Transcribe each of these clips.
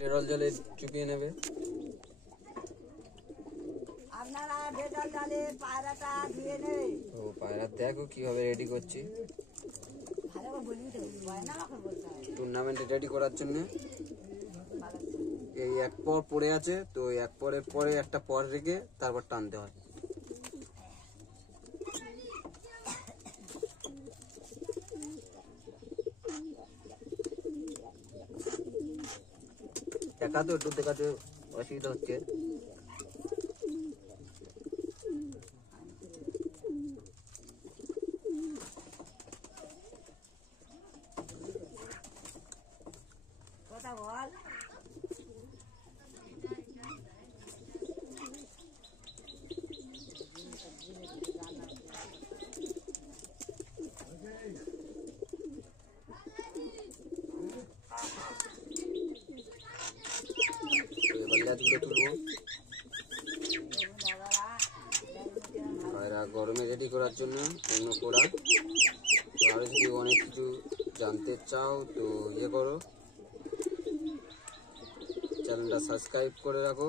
Dettol জলে চুপিয়ে নেবে। আপনারা ডেটল জলে পায়রাটা ধুয়ে নেবে। তো পায়রা দেখো কিভাবে রেডি করছি টুর্নামেন্টে রেডি করার জন্য। এই এক পর পড়ে আছে, তো এক পরের পরে একটা পর রেখে তারপর টানতে হয়। দেখাতে একটু দেখাতে অসুবিধা হচ্ছে। কথা বল। পায়রা গরমে রেডি করার জন্য অন্য করা। আরো যদি অনেক কিছু জানতে চাও তো ইয়ে করো, চ্যানেলটা সাবস্ক্রাইব করে রাখো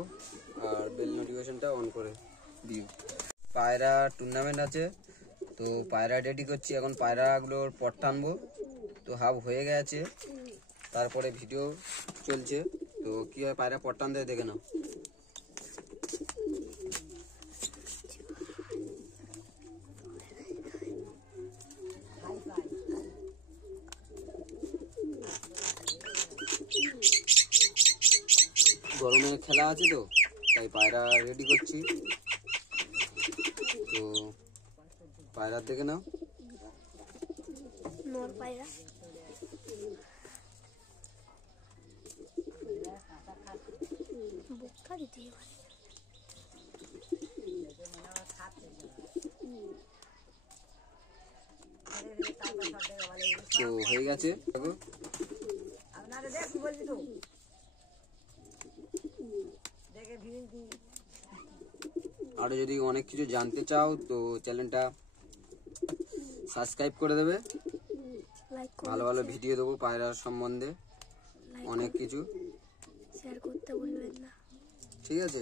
আর বেল নোটিফিকেশনটা অন করে দিও। পায়রা টুর্নামেন্ট আছে, তো পায়রা রেডি করছি এখন। পায়রাগুলোর পট টানবো, তো হাফ হয়ে গেছে, তারপরে ভিডিও চলছে। তো কীভাবে পায়রা পট টানতে দেখে নাও। গরমে খেলা আছে তো তাই পায়রা রেডি করছি। তো পায়রা দেখে নাও। নর পায়রা বোকা দিতে পারে। তো হয়ে গেছে। আপনারা দেখি বলছি তো দেখে ভিড়। আরো যদি অনেক কিছু জানতে চাও তো চ্যানেলটা সাবস্ক্রাইব করে দেবে। ভালো ভালো ভিডিও দেবো পায়রার সম্বন্ধে, অনেক কিছু শেয়ার করতে ভুলবেন না। ঠিক আছে।